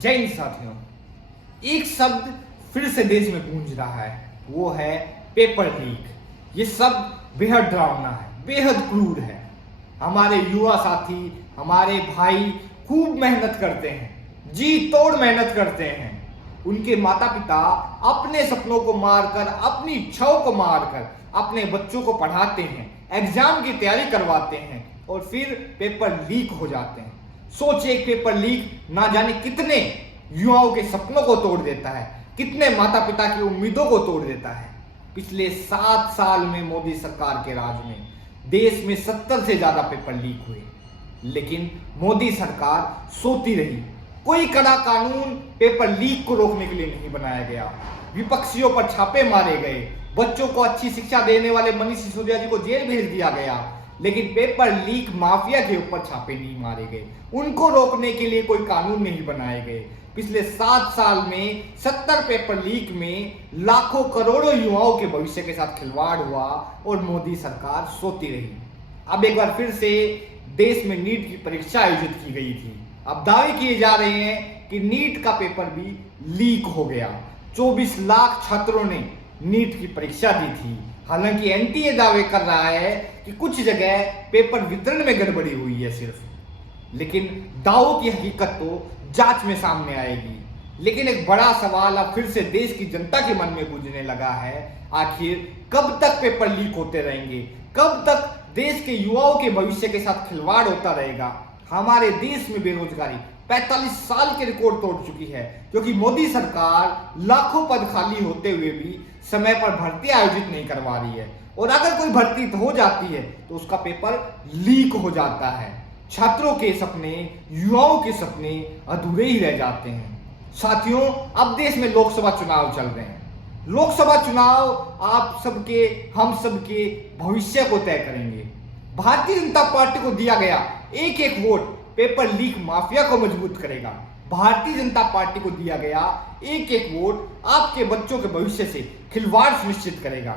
जय हिंद साथियों। एक शब्द फिर से देश में गूंज रहा है, वो है पेपर लीक। ये शब्द बेहद डरावना है, बेहद क्रूर है। हमारे युवा साथी, हमारे भाई खूब मेहनत करते हैं, जी तोड़ मेहनत करते हैं। उनके माता पिता अपने सपनों को मारकर, अपनी इच्छाओं को मारकर अपने बच्चों को पढ़ाते हैं, एग्जाम की तैयारी करवाते हैं और फिर पेपर लीक हो जाते हैं। सोचिए, एक पेपर लीक ना जाने कितने युवाओं के सपनों को तोड़ देता है, कितने माता पिता की उम्मीदों को तोड़ देता है। पिछले 7 साल में मोदी सरकार के राज में देश में 70 से ज्यादा पेपर लीक हुए, लेकिन मोदी सरकार सोती रही। कोई कड़ा कानून पेपर लीक को रोकने के लिए नहीं बनाया गया। विपक्षियों पर छापे मारे गए, बच्चों को अच्छी शिक्षा देने वाले मनीष सिसोदिया जी को जेल भेज दिया गया, लेकिन पेपर लीक माफिया के ऊपर छापे नहीं मारे गए। उनको रोकने के लिए कोई कानून नहीं बनाए गए। पिछले 7 साल में 70 पेपर लीक में लाखों करोड़ों युवाओं के भविष्य के साथ खिलवाड़ हुआ और मोदी सरकार सोती रही। अब एक बार फिर से देश में नीट की परीक्षा आयोजित की गई थी। अब दावे किए जा रहे हैं कि नीट का पेपर भी लीक हो गया। 24 लाख छात्रों ने नीट की परीक्षा दी थी। हालांकि एनटीए दावे कर रहा है कि कुछ जगह पेपर वितरण में गड़बड़ी हुई है सिर्फ, लेकिन दावों की हकीकत तो जांच में सामने आएगी। लेकिन एक बड़ा सवाल अब फिर से देश की जनता के मन में गूंजने लगा है, आखिर कब तक पेपर लीक होते रहेंगे? कब तक देश के युवाओं के भविष्य के साथ खिलवाड़ होता रहेगा? हमारे देश में बेरोजगारी 45 साल के रिकॉर्ड तोड़ चुकी है, क्योंकि मोदी सरकार लाखों पद खाली होते हुए भी समय पर भर्ती आयोजित नहीं करवा रही है। और अगर कोई भर्ती हो जाती है तो उसका पेपर लीक हो जाता है। छात्रों के सपने, युवाओं के सपने अधूरे ही रह जाते हैं। साथियों, अब देश में लोकसभा चुनाव चल रहे हैं। लोकसभा चुनाव आप सबके, हम सबके भविष्य को तय करेंगे। भारतीय जनता पार्टी को दिया गया एक एक वोट पेपर लीक माफिया को मजबूत करेगा। भारतीय जनता पार्टी को दिया गया एक एक वोट आपके बच्चों के भविष्य से खिलवाड़ सुनिश्चित करेगा।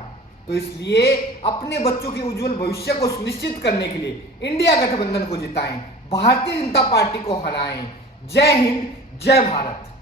तो इसलिए अपने बच्चों के उज्जवल भविष्य को सुनिश्चित करने के लिए इंडिया गठबंधन को जिताएं, भारतीय जनता पार्टी को हराएं। जय हिंद, जय भारत।